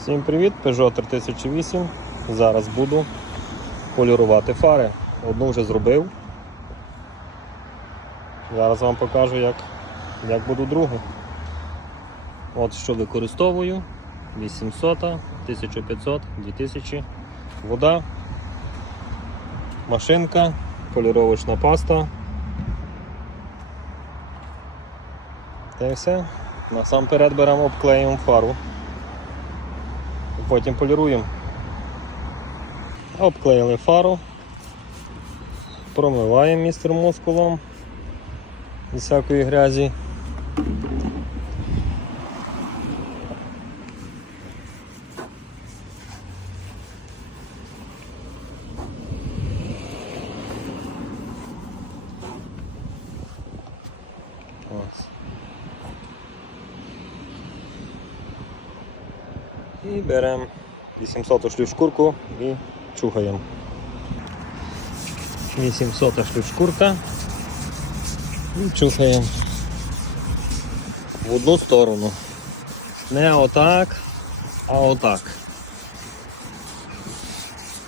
Всім привіт, Peugeot 3008. Зараз буду полірувати фари. Одну вже зробив. Зараз вам покажу, як, як буду другу. От що використовую. 800, 1500, 2000. Вода, машинка, поліровочна паста. Та і все. Насамперед беремо обклеїмо фару. Потім поліруємо. Обклеїли фару, промиваємо містер мускулом з всякої грязі. Ось. І беремо 800 шлюшкурку і чухаємо. 800 шлюшкурка і чухаємо в одну сторону. Не отак, а отак.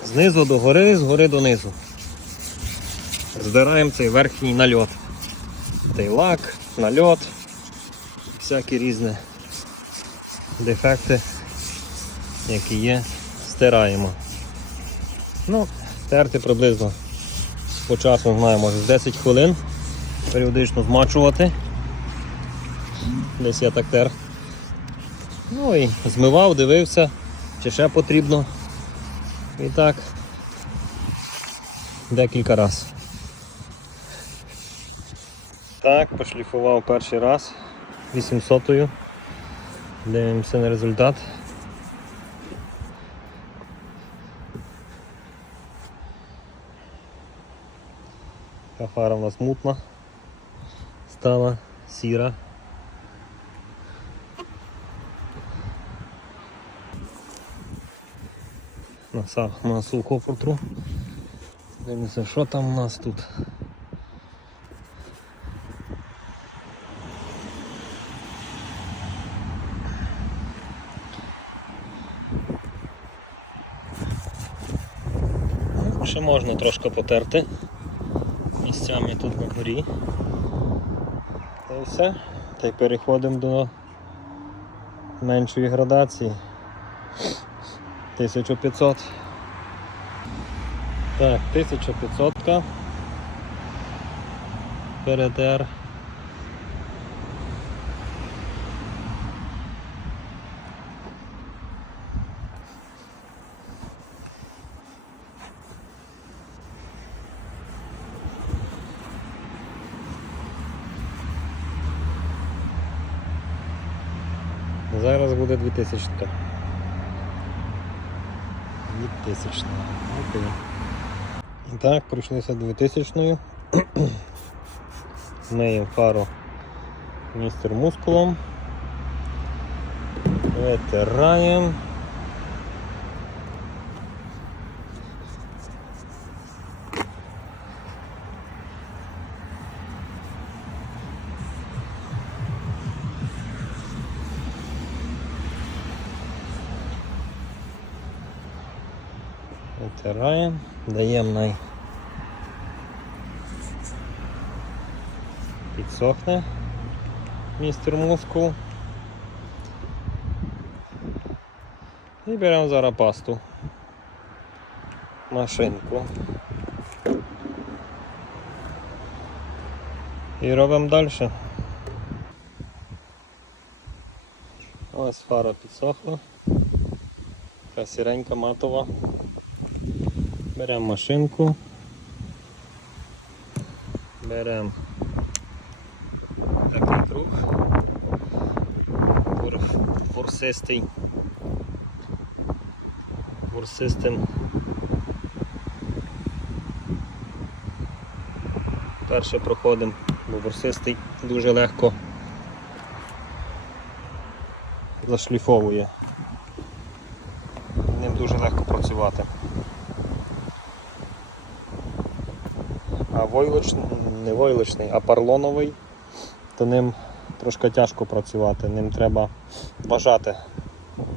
Знизу до гори, згори донизу. Здираємо цей верхній нальот. Цей лак, нальот, всякі різні дефекти які є, стираємо. Ну, терти приблизно по знаю, може з 10 хвилин. Періодично змачувати. Десь я так тер. Ну і змивав, дивився, чи ще потрібно. І так декілька разів. Так, пошліфував перший раз 800-ю. Дивимося на результат. Така фара у нас мутна стала, сіра. На, са- на суху. Дивимося, що там у нас тут. Ну, Ще можна трошки потерти місцями тут на горі. Та і все. Та й переходимо до меншої градації. 1500. Так, 1500 перетер. Зараз буде 2000. 2000. Окей. І так, пройшлися 2000. Миємо фару містер мускулом. Витираємо. Витираємо, даємо най підсохне містер мускул. І беремо зараз пасту. Машинку. І робимо далі. Ось фара підсохла. Така сіренька матова. Беремо машинку. Беремо такий круг. Форсистий. Форсистим. Перше проходимо, бо форсистий дуже легко зашліфовує. Ним дуже легко працювати. А войлочний, не войлочний, а парлоновий, то ним трошки тяжко працювати, ним треба бажати,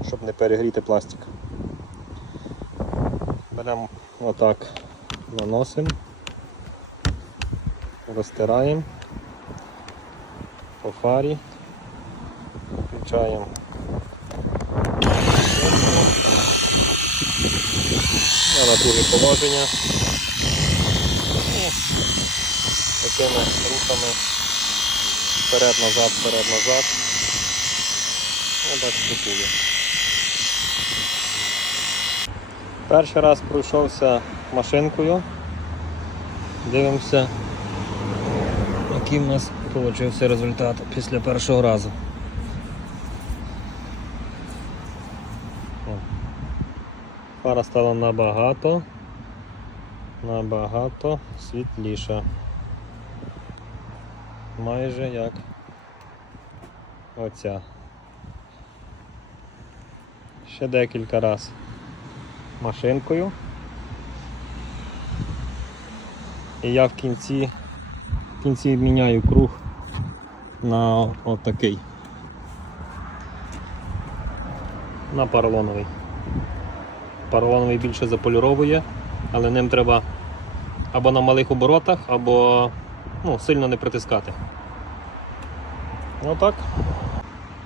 щоб не перегріти пластик. Беремо отак, наносимо, розтираємо по фарі, включаємо на друге положення. І такими рухами вперед-назад, вперед-назад. Ну, бачите, кує. Перший раз пройшовся машинкою. Дивимося, який в нас вийшов результат після першого разу. О. Фара стала набагато, набагато світліша. Майже як оця. Ще декілька разів машинкою. І я в кінці, в кінці міняю круг на отакий. На поролоновий. Поролоновий більше заполіровує, але ним треба або на малих оборотах, або ну, сильно не притискати. Отак.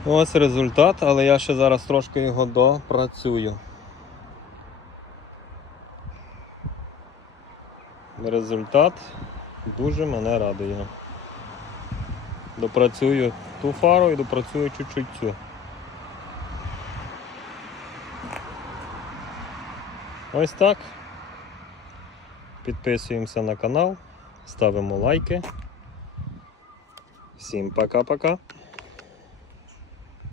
Ось результат, але я ще зараз трошки його допрацюю. Результат дуже мене радує. Допрацюю ту фару і допрацюю чуть-чуть цю. Ось так. Підписуємося на канал, ставимо лайки. Всім пока-пока.